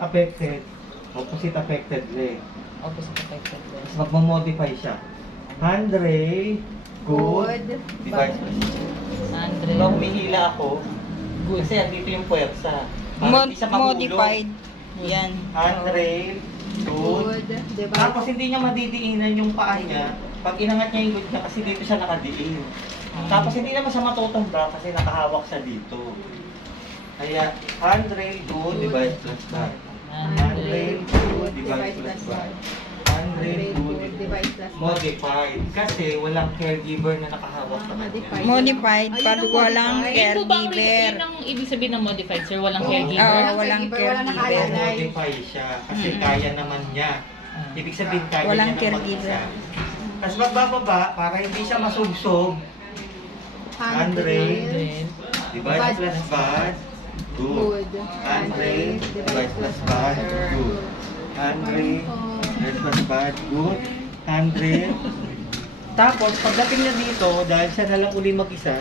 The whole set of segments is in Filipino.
affected, opposite affected leg. Opposite affected leg. Tapos magmamodify siya. Handrail, good, device plus. Andre. Pag humihila ako, Good. kasi andito yung puwersa. Para hindi siya mahulog. Modified. Yan. Handrail, good. Diba? Tapos hindi niya madidiinan yung paa niya. Pag inangat niya yung good niya kasi dito siya nakadiin. Tapos hindi naman siya matutumbra kasi nakahawak siya dito. Kaya handrail, good, device plus bar. Handrail, good, device plus bar. Handrail, good, Device plus modified. Kasi walang caregiver na nakahawak sa kanya. Modified. Ayun Pag ang walang modified. Yun po ba ang caregiver. yun ang ibig sabihin ng modified, sir? Walang Oo. caregiver? Oo, walang Walang caregiver. Modify siya kasi kaya naman niya. Ibig sabihin kaya Walang niya na caregiver. mag-isa. Tapos magbababa para hindi siya masugsog. Handrail, Then, device plus bad, good. Good. Handrail, device plus bad, good. Handrail, device plus bad, good. Handrail. Tapos pagdating niya dito, dahil siya na lang uli mag-isa,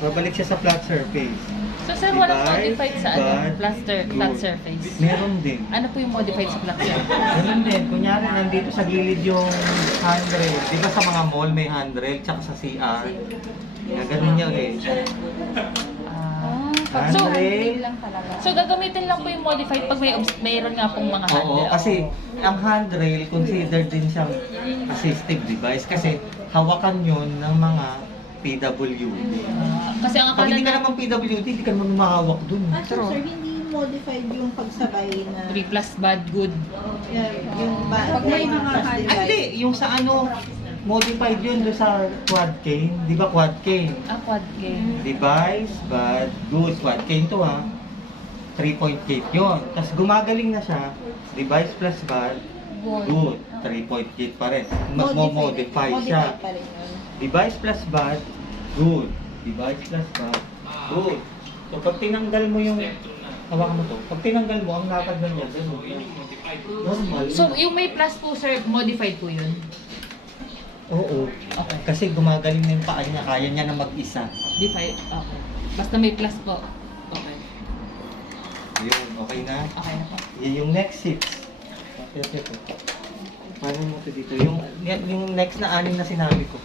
babalik siya sa flat surface. so sir, walang Device, modified sa bad, flat good. surface? Meron din. Ano po yung modified sa flat surface? Ganun din. Kunyari, nandito sa gilid yung handrail. Di ba sa mga mall may handrail, tsaka sa CR? Kaya ganun yun eh. So, Handrail. so gagamitin lang po yung modified pag mayroon nga pong mga Oo, handle. kasi ang handrail, considered din siyang assistive device kasi hawakan yun ng mga PWD. Kasi ang Pag akala hindi ka na naman PWD, hindi ka naman mahawak dun. So, sir, hindi modified yung pagsabay na 3 plus bad good. yung pag may mga Ah, hindi, yung sa ano, modified yun doon sa quad cane. Di ba quad cane? Quad game. Device, bad, good. Quad cane to ha. 3-point gate yun. Tapos gumagaling na siya. Device plus bad, good. 3-point gate pa rin. Magmo-modify siya. pa rin yun. Device plus bad, good. Device plus bad, good. So pag tinanggal mo yung, hawakan mo to. Pag tinanggal mo, ang lakad na niya, ganun. Normal. So, yung may plus po, sir, modified po yun? Oo. Okay. Kasi gumagaling na yung paa niya, kaya niya na mag-isa. Defied, okay. Basta may plus po. Okay. Yun, okay na. Okay na po. Yan yung next 6. Paano mo ito dito? Yung next na 6 na sinabi ko.